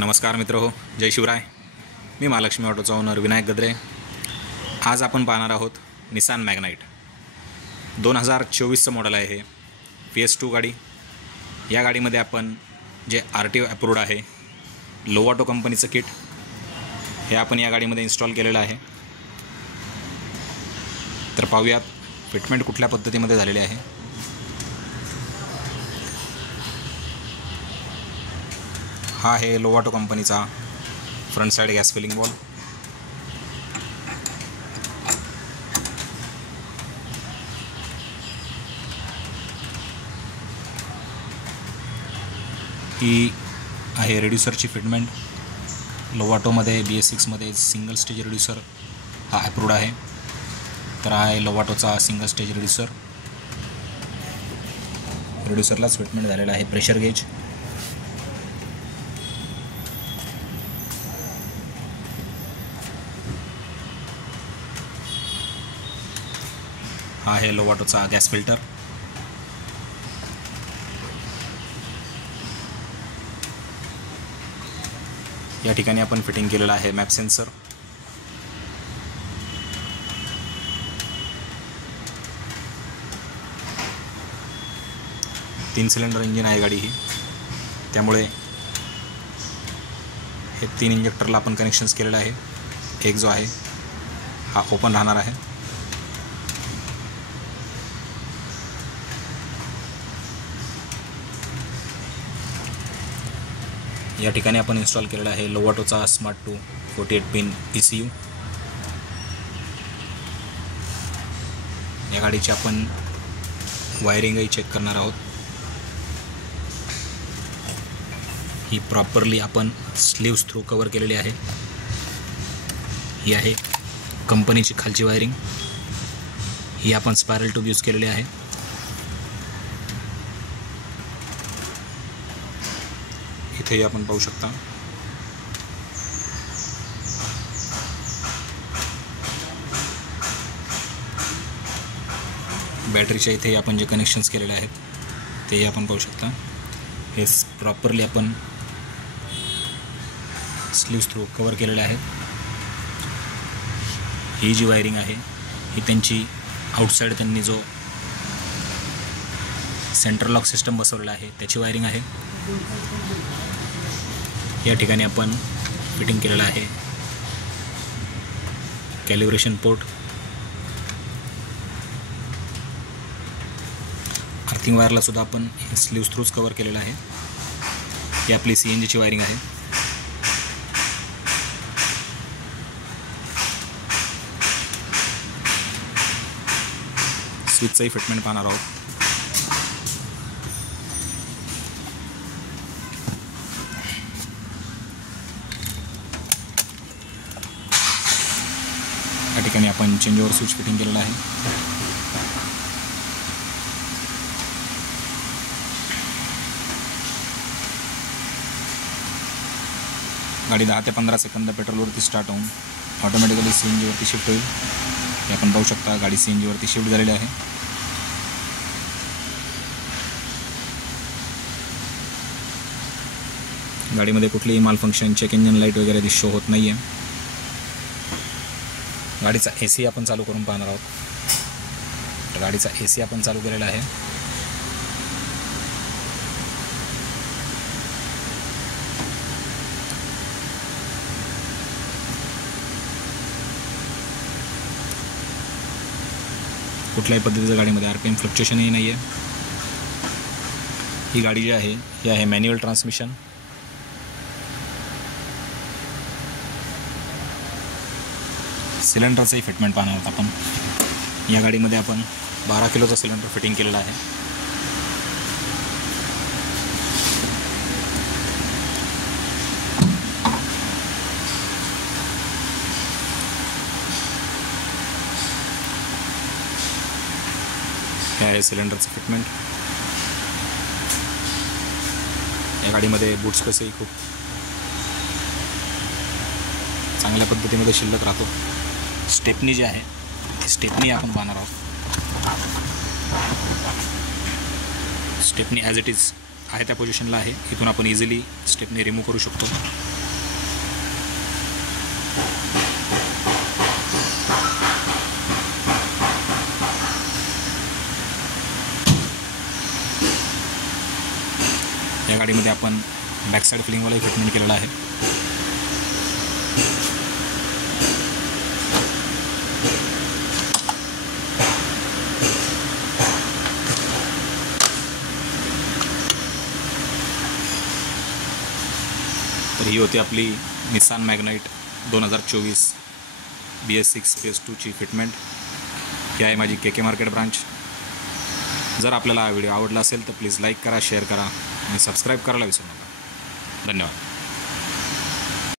नमस्कार मित्र हो, जय शिवराय. मी महालक्ष्मी ऑटोचा ओनर विनायक गद्रे. आज आपण पाहणार आहोत निसान मॅग्नाइट 2024चं मॉडेल आहे. हे PS2 गाडी. या गाडीमध्ये आपण जे RTO अप्रूव्ड आहे लोवाटो कंपनीचं किट हे आपण या गाडीमध्ये इन्स्टॉल केलेलं आहे. तर पाहूयात फिटमेंट कुठल्या पद्धतीमध्ये झालेली आहे. हा आहे लोवाटो कंपनीचा front side gas filling valve. ही आहे रेड्युसरची फिटमेंट. लोवाटोमध्ये BS6मध्ये सिंगल स्टेज रेड्युसर हा अप्रूव्ड आहे. तर हा आहे लोवाटोचा सिंगल स्टेज रेड्युसर. रेड्युसरलाच फिटमेंट झालेला आहे. प्रेशर गेज, हा आहे लोवाटोचा गॅस फिल्टर. या ठिकाणी आपण फिटिंग केलेला आहे मॅप सेन्सर. तीन सिलेंडर इंजिन आहे गाडी ही, त्यामुळे हे 3 इंजेक्टरला आपण कनेक्शन्स केलेलं आहे. एक जो आहे हा ओपन राहणार आहे. या ठिकाणी आपण इन्स्टॉल केलेला आहे लोवाटोचा स्मार्ट 2 48 पिन ECU. या गाडीची आपण वायरिंगही चेक करणार आहोत. ही प्रॉपरली आपण स्लीव्स थ्रू कवर केलेली आहे. ही आहे कंपनीची खालची वायरिंग. ही आपण स्पायरल ट्यूब यूज केलेली आहे. इथे आपण पाहू शकता बॅटरीच्या इथे आपण जे कनेक्शन्स केलेले आहेत तेही आपण पाहू शकता. हे प्रॉपरली आपण स्लीव्स थ्रू कवर केलेले आहेत. ही जी वायरिंग आहे ही त्यांची आउटसाईड त्यांनी जो सेंट्रल लॉक सिस्टम बसवलेला आहे त्याची वायरिंग आहे. या ठिकाणी आपण फिटिंग केलेलं आहे कॅलिब्रेशन पोर्ट. अर्थिंग वायरला सुद्धा आपण स्लीव्स थ्रूच कवर केलेलं आहे. ही आपली CNGची वायरिंग आहे. स्विचचाही फिटमेंट पाहणार आहोत. या ठिकाणी आपण चेंज ओव्हर स्विच फिटिंग केलेलं आहे. गाडी 10 ते 15 सेकंद पेट्रोलवरती स्टार्ट होऊन ऑटोमॅटिकली CNGवरती शिफ्ट होईल. हे आपण पाहू शकता गाडी CNGवरती शिफ्ट झालेली आहे. गाडीमध्ये कुठलीही माल फंक्शन, चेक इंजन लाईट वगैरे शो होत नाही आहे. गाडीचा AC आपण चालू करून पाहणार आहोत. तर गाडीचा AC आपण चालू केलेला आहे. कुठल्याही पद्धतीचं गाडीमध्ये RPM फ्लक्च्युएशनही नाही आहे. ही गाडी जी आहे ही आहे मॅन्युअल ट्रान्समिशन. सिलेंडरचंही फिटमेंट पाहणार आहोत आपण. या गाडीमध्ये आपण 12 किलोचा सिलेंडर फिटिंग केलेला आहे. हे आहे सिलेंडरचं फिटमेंट. या गाडीमध्ये बूट स्पेसही खूप चांगल्या पद्धतीमध्ये शिल्लक राहतो. स्टेपनी जी आहे ती स्टेपनी आपण पाहणार आहोत. स्टेपनी ॲज इट इज आहे त्या पोझिशनला आहे. इथून आपण इझिली स्टेपने रिमूव्ह करू शकतो. या गाडीमध्ये आपण बॅक साईड फिलिंगवाला फिटमेंट केलेला आहे. तर ही होती आपली निसान मॅग्नाइट 2024 BS6 फेज 2ची फिटमेंट. ही आहे माझी KK मार्केट ब्रांच. जर आपल्याला हा व्हिडिओ आवडला असेल तर प्लीज लाईक करा, शेअर करा आणि सबस्क्राईब करायला विसरू नका. धन्यवाद.